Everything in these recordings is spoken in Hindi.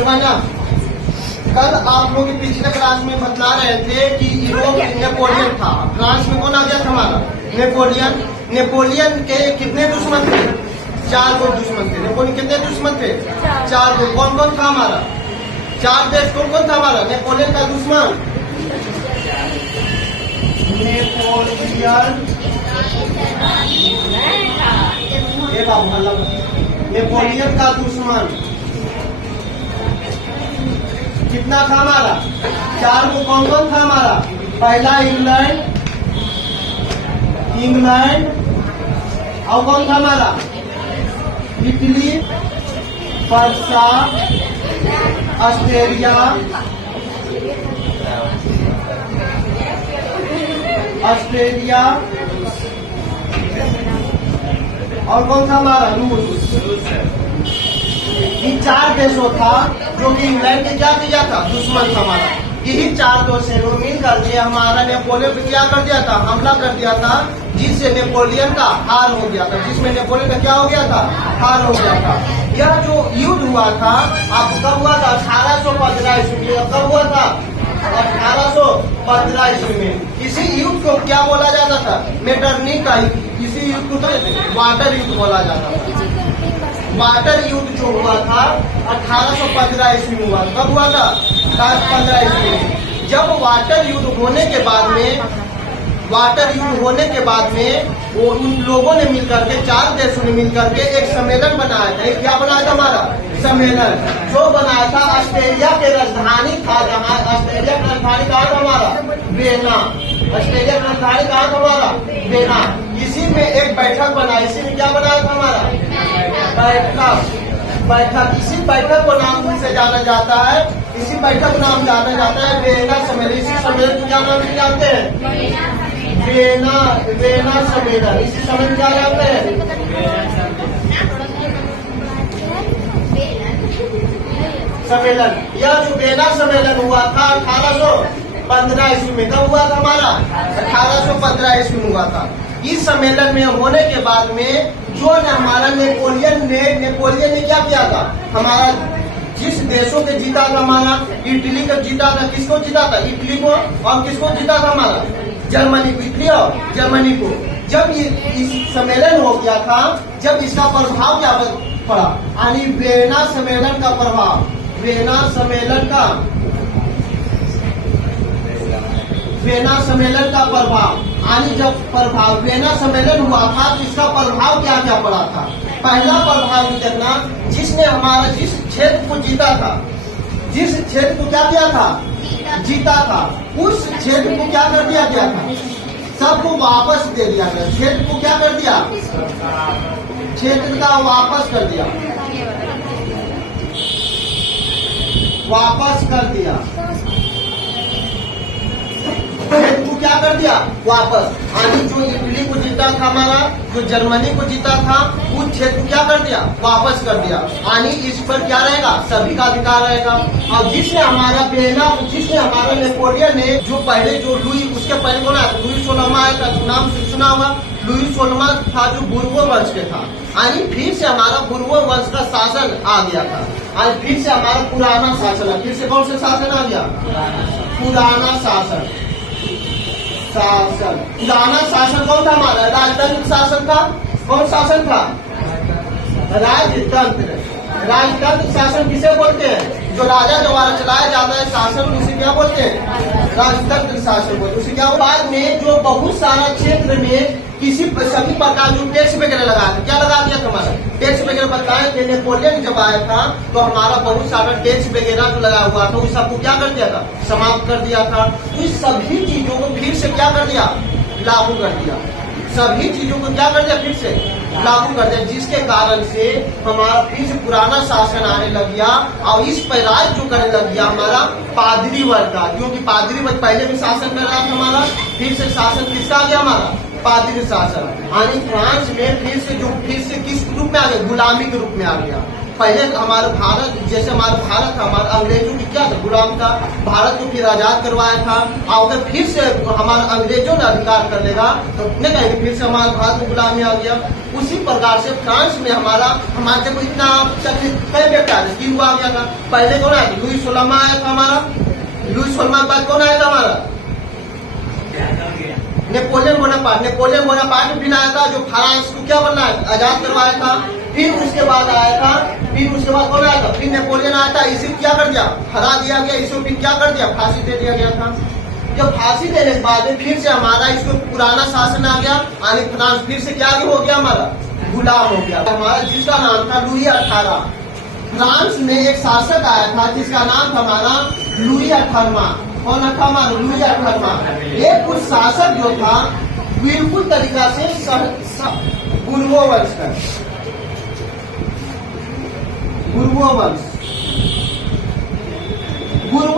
समझना। कल आप लोग पिछले क्लास में बतला रहे थे कि यूरोप नेपोलियन था। फ्रांस में कौन आ गया था हमारा? नेपोलियन। नेपोलियन के कितने दुश्मन थे? 4 गो दुश्मन थे। नेपोलियन कितने दुश्मन थे? 4 गो। कौन कौन था हमारा? 4 देश कौन कौन था हमारा नेपोलियन का दुश्मन? नेपोलियन नेपोलियन का दुश्मन कितना था हमारा? 4 को। कौन कौन था हमारा? पहला इंग्लैंड और कौन था हमारा? इटली, पर्सा, ऑस्ट्रेलिया और कौन था हमारा? रूस। ये 4 देशों था जो कि इंग्लैंड के क्या किया था? दुश्मन था हमारा। यही 4 देशों मिल करके हमारा नेपोलियन पे क्या कर दिया था? हमला कर दिया था, जिससे नेपोलियन का हार हो गया था। जिसमें नेपोलियन का क्या हो गया था? हार हो गया था। यह जो युद्ध हुआ था अब कब हुआ था? 1815 ईस्वी में। कब हुआ था? 1815 ईस्वी में। इसी युद्ध को क्या बोला जाता था? मेटरनी का। इसी युद्ध को वाटर युद्ध बोला जाता था। वाटर युद्ध जो हुआ था 1815 ईस्वी में हुआ। कब हुआ था? 1815 ईस्वी में। जब वाटर युद्ध होने के बाद में वो उन लोगों ने मिलकर के 4 देशों ने मिलकर के एक सम्मेलन बनाया था। क्या बनाया था हमारा? सम्मेलन जो बनाया था ऑस्ट्रेलिया के राजधानी था। जहाँ ऑस्ट्रेलिया की राजधानी कहाँ था हमारा? वियना। ऑस्ट्रेलिया की राजधानी कहाँ था हमारा? वियना। इसी में एक बैठक बना। इसी में क्या बनाया था हमारा? बैठक। इसी बैठक को नाम से जाना जाता है। इसी बैठक को नाम जाना जाता है वियना सम्मेलन। इसी सम्मेलन को क्या नाम से जानते हैं? वियना सम्मेलन। इसी सम्मेलन क्या जानते हैं? सम्मेलन। यह जो वियना सम्मेलन हुआ था 1815 ईस्वी में। कब हुआ था हमारा? 1815 ईस्वी में हुआ था। इस सम्मेलन में होने के बाद में जो हमारा नेपोलियन ने क्या किया था? हमारा जिस देशों के जीता था हमारा इटली को जीता था। किसको जीता था? इटली को। और किसको जीता था हमारा? जर्मनी को। इटली और जर्मनी को। जब ये इस सम्मेलन हो गया था, जब इसका प्रभाव क्या पड़ा? यानी वियना सम्मेलन का प्रभाव। वियना सम्मेलन का प्रभाव यानी जब वियना सम्मेलन हुआ था तो इसका प्रभाव क्या क्या पड़ा था? पहला प्रभाव देखना, जिसने हमारा जिस क्षेत्र को जीता था, जिस क्षेत्र को क्या किया था? जीता था, उस क्षेत्र को क्या कर दिया गया था? सबको वापस दे दिया गया। क्षेत्र को क्या कर दिया? क्षेत्र का वापस कर दिया। क्षेत्र को क्या कर दिया? वापस। यानी जो इटली को जीता था हमारा, जो जर्मनी को जीता था, उस क्षेत्र को क्या कर दिया? वापस कर दिया। यानी इस पर क्या रहेगा? सभी का अधिकार रहेगा। और जिसने हमारा नेपोलियन ने जो लुई, उसके पहले कौन आया? लुई 16वां आया था। नाम सुना होगा। लुई 16वां था जो बुर्बो वंश के था। यानी फिर से हमारा बुर्बो वंश का शासन आ गया था। आज फिर से हमारा पुराना शासन है। फिर से कौन सा शासन आ गया? पुराना शासन। पुराना शासन कौन था हमारा? राजतंत्र शासन था। कौन शासन था? राजतंत्र शासन किसे बोलते हैं? जो राजा द्वारा चलाया जाता है शासन, उसे क्या बोलते हैं? राजतंत्र शासन बोलते हैं। उसे क्या? बाद में जो बहुत सारा क्षेत्र में सभी प्रकार जो टैक्स वगैरह लगाया था, क्या लगा दिया था हमारा? टैक्स वगैरह बताए थे। नेपोलियन जब आया था तो हमारा बहुत सारा टैक्स वगैरह जो लगा हुआ था उस सबको क्या कर दिया था? समाप्त कर दिया था। तो इस सभी चीजों को फिर से क्या कर दिया? लागू कर दिया। सभी चीजों को क्या कर दिया? फिर से लागू कर दिया, जिसके कारण से हमारा फिर से पुराना शासन आने लग गया। और इस पर राज जो करने लग गया हमारा पादरी वर्ग का, क्योंकि पादरी वर्ग पहले भी शासन कर रहा था हमारा। फिर से शासन किसका आ गया? हमारा पादरी शासन। यानी फ्रांस में फिर से किस रूप में आ गया? गुलामी के रूप में आ गया। पहले हमारा भारत, जैसे हमारा भारत था, हमारा अंग्रेजों की क्या था, गुलाम था। भारत को फिर आजाद करवाया था, और अगर फिर से हमारा अंग्रेजों ने अधिकार कर लेगा तो नहीं कहेंगे फिर से हमारा भारत में गुलामी आ गया। उसी प्रकार से फ्रांस में हमारे को इतना कई बेटा स्कीम आ गया था। पहले कौन आया था? लुई सोलमा आया था हमारा। लुई सोलमा के बाद कौन आया था हमारा? नेपोलियन बोनापार्ट भी आया था, जो फ्रांस को क्या बनना है, आजाद करवाया था। फिर उसके बाद आया था, फिर उसके बाद कौन आया था? फिर नेपोलियन आया था। इसे क्या कर दिया? हरा दिया गया। इसको फिर क्या कर दिया? फांसी दे दिया गया था। जब फांसी देने के बाद में फिर से हमारा इसको पुराना शासन आ गया, यानी फ्रांस फिर से क्या हो गया, हमारा गुलाम हो गया। हमारा जिसका नाम था लुई 18। फ्रांस में एक शासक आया था जिसका नाम था हमारा लुई 18। कौन था हमारा? लुई 18। एक कुछ शासक जो था बिल्कुल तरीका से बुर्बो वंश का, बुर्बो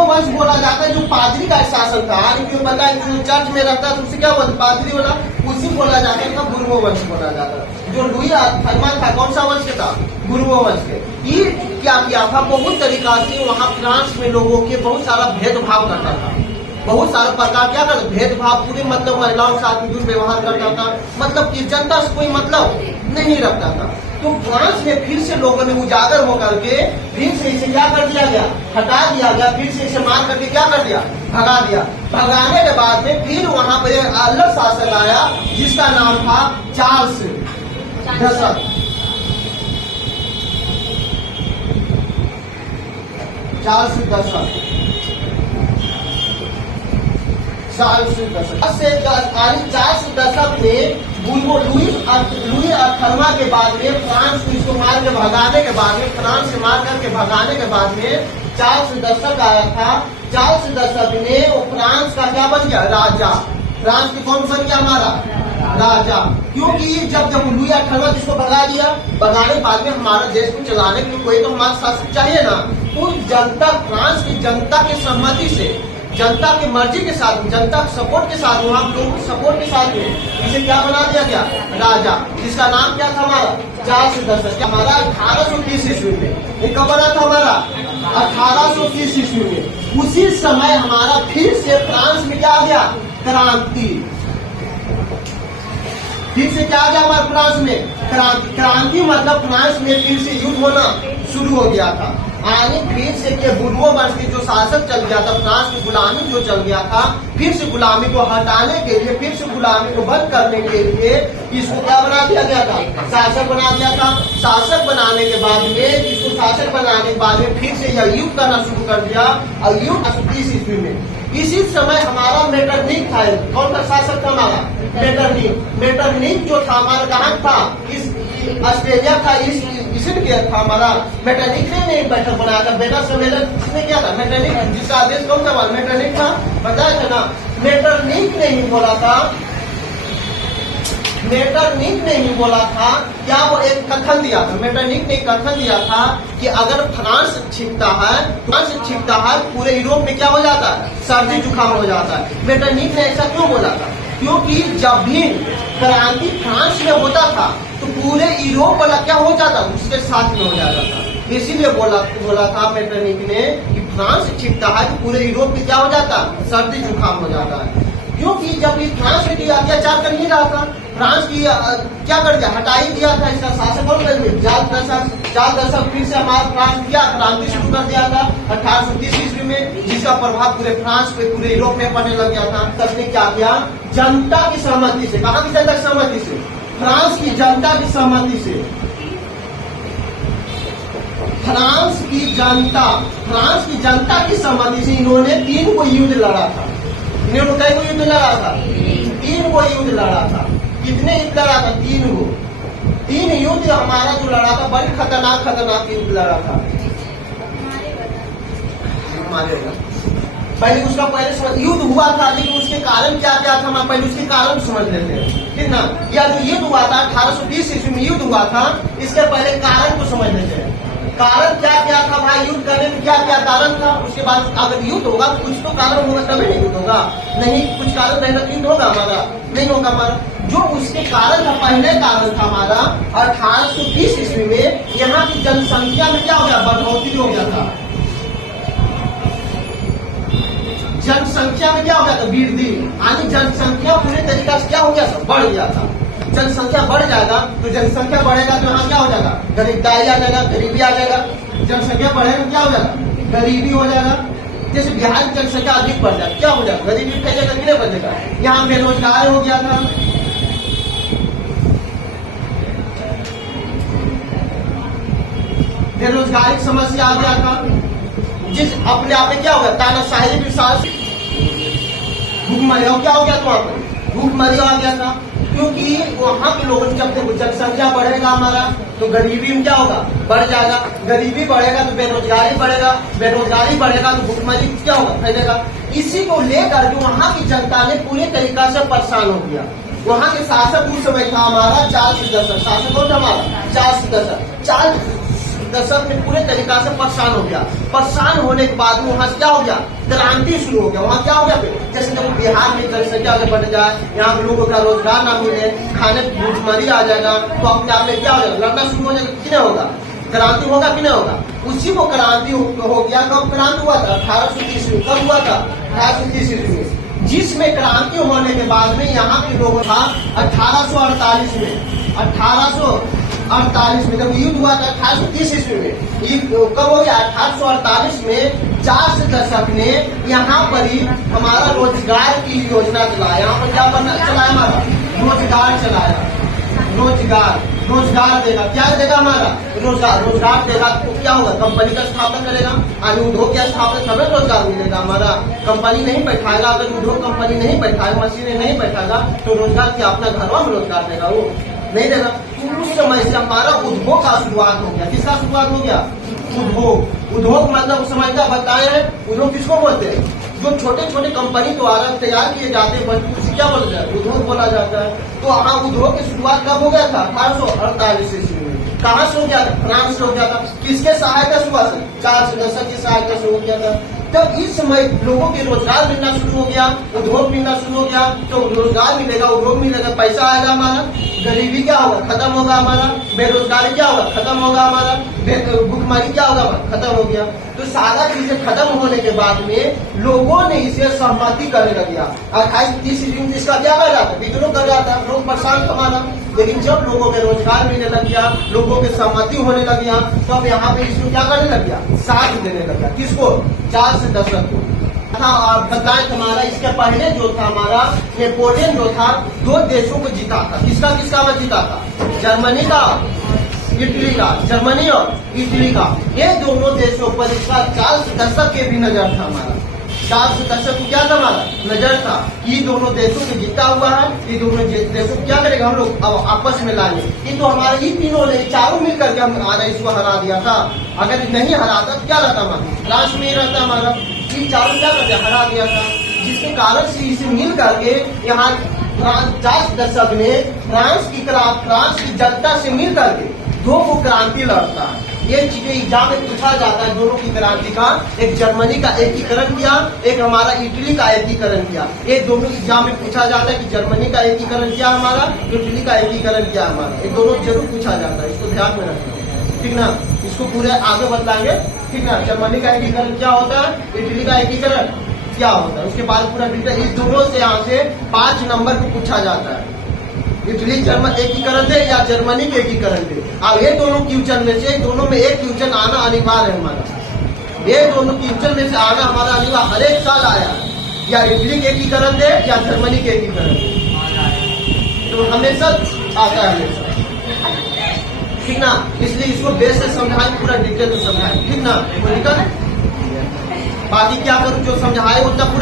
वंश बोला जाता है। जो पादरी का शासन था, क्यों पता है, जो चर्च में रहता था उसे क्या बोलते, पादरी वाला, उसी बोला जाता था, बुर्बो वंश बोला जाता था। जो लुई 18 था, कौन सा वंश के था? बुर्बो वंश के। ये क्या किया था, बहुत तरीका से वहाँ फ्रांस में लोगों के बहुत सारा भेदभाव करता था। बहुत सारे प्रकार क्या करता, भेदभाव, पूरे मतलब महिलाओं के साथ दुर्व्यवहार करता था, मतलब कि जनता से कोई मतलब नहीं रखता था। तो फ्रांस में फिर से लोगों ने उजागर होकर के फिर से इसे क्या कर दिया गया, हटा दिया गया। फिर से इसे मार करके क्या कर दिया, भगा दिया। भगाने के बाद में फिर वहां पर एक अलग शासक आया जिसका नाम था चार्ल्स दशक। चार्ल्स दशक में लुई 18 के बाद में फ्रांस को इसको मार के भगाने के बाद में, फ्रांस से मार करके भगाने के बाद में चार्ल्स दशक आया था। चार्ल्स दशक ने वो फ्रांस का क्या बन गया, राजा। फ्रांस के कौन बन गया, हमारा राजा। क्योंकि जब लुई 18 जिसको भगा दिया, भगाने के बाद में हमारा देश को चलाने के लिए कोई तो हमारा शासक चाहिए ना। तो जनता, फ्रांस की जनता की सहमति से, जनता की मर्जी के साथ, जनता के सपोर्ट के साथ, वहाँ लोगों के सपोर्ट के साथ में इसे क्या बना दिया गया, राजा। जिसका नाम क्या था हमारा, चार्ल्स दशक। हमारा 1830 ईस्वी में ये कब बना था हमारा, 1830 ईस्वी में। उसी समय हमारा फिर से फ्रांस में क्या आ गया, क्रांति। फिर से क्या आ गया हमारे फ्रांस में, क्रांति। मतलब फ्रांस में फिर से युद्ध होना शुरू हो गया था। यानी फिर से के बुर्बो वंश के जो शासक चल गया था, फ्रांस की गुलामी जो चल गया था, फिर से गुलामी को हटाने के लिए, फिर से गुलामी को बंद करने के लिए इसको क्या बना दिया गया था, शासक बना दिया था। शासक बनाने के बाद में, इसको शासक बनाने के बाद में फिर से यह युद्ध करना शुरू कर दिया। और युद्ध 1830 ईस्वी में, इसी समय हमारा मेटरनिक था। कौन सा शासक था हमारा, मेटरनिक जो था हमारा कहाँ था, इस ऑस्ट्रेलिया था, इसीलिए था हमारा। मेटरनिक ने नहीं बैठक बनाया था, बेटा सम्मेलन किसने किया था, मेटरनिक। जिसका आदेश कौन था, मेटरनिक था, बताया था ना। मेटरनिक ने ही बोला था, मेटरनिक ने ही बोला था, क्या वो एक कथन दिया था, मेटरनिक ने कथन दिया था कि अगर फ्रांस छिपता है, पूरे यूरोप में क्या हो जाता है, सर्दी जुकाम हो जाता है। मेटरनिक ने ऐसा क्यों बोला था, क्योंकि जब भी क्रांति फ्रांस में होता था तो पूरे यूरोप वाला क्या हो जाता, उसके साथ में हो जाता था। इसीलिए बोला था मेटरनिक ने कि फ्रांस छिपता है तो पूरे यूरोप में क्या हो जाता, सर्दी जुकाम हो जाता है। क्योंकि जब ये फ्रांस में अत्याचार कर नहीं रहा था, फ्रांस की क्या कर दिया, हटा ही दिया था। इसका शासक कौन कर दिया, चार्ल्स दशक। फिर से हमारा फ्रांस क्या क्रांति शुरू कर दिया था 1830 ईस्वी में, जिसका प्रभाव पूरे फ्रांस पे, पूरे यूरोप में पड़ने लग गया था। तब ने क्या किया, जनता की सहमति से, कहाँ की जनता की सहमति से, फ्रांस की जनता की सहमति से, फ्रांस की जनता की सहमति से इन्होंने 3 को युद्ध लड़ा था। इन्होंने कई को युद्ध लड़ा था, 3 को युद्ध लड़ा था। कितने युद्ध लड़ा था, 3 को। 3 युद्ध हमारा जो लड़ा था, बड़ी खतरनाक युद्ध लड़ा था हमारे। पहले युद्ध हुआ था, लेकिन उसके कारण क्या क्या था, हम पहले उसके कारण समझ लेते हैं, ठीक ना। या जो युद्ध हुआ था 1830 ईस्वी में युद्ध हुआ था, इसके पहले कारण को समझ लेते हैं। कारण क्या क्या था भाई, युद्ध करने में क्या क्या कारण था। उसके बाद अगर युद्ध होगा कुछ तो कारण होगा, तभी नहीं युद्ध होगा। नहीं कुछ कारण रहेगा तो युद्ध होगा हमारा, नहीं होगा हमारा। जो उसके कारण था, पहले कारण था हमारा 1830 ईस्वी में यहाँ की जनसंख्या क्या हो गया, बढ़ोतरी हो गया था। जनसंख्या में क्या हो गया था, वृद्धि, यानी जनसंख्या पूरे तरीका से क्या हो गया था, बढ़ गया था। जनसंख्या बढ़ जाएगा तो जनसंख्या बढ़ेगा तो यहाँ क्या हो जाएगा, गरीबदारी आ जाएगा, गरीबी आ जाएगा। जनसंख्या बढ़ेगा क्या हो जाएगा, गरीबी हो जाएगा। जैसे बिहार की जनसंख्या अधिक बढ़ जाए क्या हो जाएगा, गरीबी कैसे करके बचेगा। यहाँ बेरोजगार हो गया था, बेरोजगारी की समस्या आ गया था, जिस अपने आप में क्या हो गया, तानाशाही विश्वास, भूखमरी क्या हो गया, तो वहां पर भूखमरी आ गया था। क्योंकि वहां के लोगों की जब जनसंख्या बढ़ेगा हमारा तो गरीबी में क्या होगा, बढ़ जाएगा, गरीबी बढ़ेगा तो बेरोजगारी बढ़ेगा, बेरोजगारी बढ़ेगा तो भूखमरी क्या होगा, फैलेगा। इसी को लेकर के वहां की जनता ने पूरे तरीका से परेशान हो गया। वहां के शासक उस समय था हमारा चार्ल्स दशक, शासक कौन था हमारा, चार्ल्स दशक। चार्ल्स दशक में पूरे तरीका से परेशान हो गया। परेशान होने के बाद वहां से क्या हो गया, क्रांति शुरू हो गया। वहां क्या हो गया, जैसे जब बिहार में जनसंख्या अगर बढ़ जाए, यहाँ के लोगों का रोजगार ना मिले, खाने की भूखमरी आ जाएगा तो अपने आप में क्या हो जाएगा, लड़ना शुरू हो जाएगा कि नहीं होगा, क्रांति होगा कि नहीं होगा। उसी को क्रांति हो गया। कब क्रांति हुआ था, 1830 में। कब हुआ था, 1830 में। जिसमें क्रांति होने के बाद में यहाँ के लोगों था 1848 में, 1848 में जब युद्ध हुआ था 1830 ईस्वी में। ये कब हो गया, 1848 में चार्ल्स दशक ने यहाँ पर ही हमारा रोजगार की योजना चलाया। यहाँ पर क्या बनना चलाया, हमारा रोजगार चलाया। रोजगार देगा, क्या देगा, हमारा रोजगार देगा तो क्या होगा, कंपनी का स्थापना करेगा, आज उद्योग की स्थापना, हमें रोजगार मिलेगा। हमारा कंपनी नहीं बैठाएगा, अगर उद्योग कंपनी नहीं बैठाएगा, मशीनें नहीं बैठाएगा तो रोजगार क्या अपना घरों में रोजगार देगा, वो नहीं देगा। उस समय से हमारा उद्योग का शुरुआत हो गया। किसका शुरुआत हो गया, उद्योग मतलब समझता बताए हैं, उद्योग किसको बोलते हैं, जो छोटे छोटे कंपनी द्वारा तैयार किए जाते हैं उसे क्या बोला जाता है, उद्योग बोला जाता है। तो हाँ, उद्योग की शुरुआत कब हो गया था, 1848 ईस्वी में। कहाँ से हो गया था, फ्रांस से हो गया था। किसके सहायता से हुआ, चार्ल्स दशक की सहायता से हो गया था। जब इस समय लोगों के रोजगार मिलना शुरू हो गया, उद्योग मिलना शुरू हो गया, तो रोजगार मिलेगा, उद्योग मिलेगा, पैसा आएगा हमारा, गरीबी क्या होगा, खत्म होगा हमारा, बेरोजगारी क्या होगा, खत्म होगा हमारा, भूखमरी क्या होगा, खत्म हो गया। तो सारा चीजें खत्म होने के बाद में लोगों ने इसे सहमति करने लग गया। 1830 ईस्वी में इसका क्या कर रहा था, विद्रोह कर रहा था, लोग परेशान हमारा। लेकिन जब लोगों के रोजगार मिलने लग गया, लोगों के सहमति होने लग गया, तब यहाँ पे इसको क्या करने लग गया, साथ देने लग गया। किसको, चार्ल्स दशक को। हाँ, बताएं हमारा इसके पहले जो था हमारा नेपोलियन जो था, 2 देशों को जीता था। किसका किसका मैं जीता था, जर्मनी का, इटली का, जर्मनी और इटली का। ये दोनों देशों पर इसका चार्ल्स दशक के भी नजर था हमारा। चार्ल्स दशक को क्या था, हमारा नजर था। ये दोनों देशों से जीता हुआ है। ये दोनों देशों क्या करेगा, हम लोग अब आपस में लाएंगे। ये तो हमारे ये तीनों ने चारों मिल करके हमारा इसको हरा दिया था। अगर नहीं हराता तो क्या रहता, हमारा लास्ट में ही रहता हमारा। ये चारों क्या करते, हरा दिया था, जिसके कारण से इसे मिल करके यहाँ चार्ल्स दशक ने फ्रांस की जनता से मिल करके 2 को क्रांति लड़ता है। ये चीजें एग्जाम में पूछा जाता है, दोनों की क्रांति का, एक जर्मनी का एकीकरण किया, एक हमारा इटली का एकीकरण किया। ये दोनों एग्जाम में पूछा जाता है कि जर्मनी का एकीकरण किया हमारा, इटली का एकीकरण किया हमारा। ये दोनों जरूर पूछा जाता है, इसको ध्यान में रखना, ठीक ना। इसको पूरे आगे बतलाएंगे, ठीक ना। जर्मनी का एकीकरण क्या होता है, इटली का एकीकरण क्या होता है, उसके बाद पूरा डिटेल। इस दोनों से यहाँ से 5 नंबर को पूछा जाता है, इटली जर्मन एकीकरण दे या जर्मनी के एकीकरण दे। अब ये दोनों क्वेश्चन में से दोनों में एक क्वेश्चन आना अनिवार्य है हमारा। ये दोनों क्वेश्चन में से आना हमारा अनिवार्य, हर एक साल आया, या इटली के एकीकरण दे या जर्मनी के एकीकरण दे, तो हमेशा आता है हमेशा, ठीक ना। इसलिए इसको बेस से समझाएं, पूरा डिटेल में समझाएं, ठीक ना। बाकी क्या करूँ, जो समझाए उतना पूरा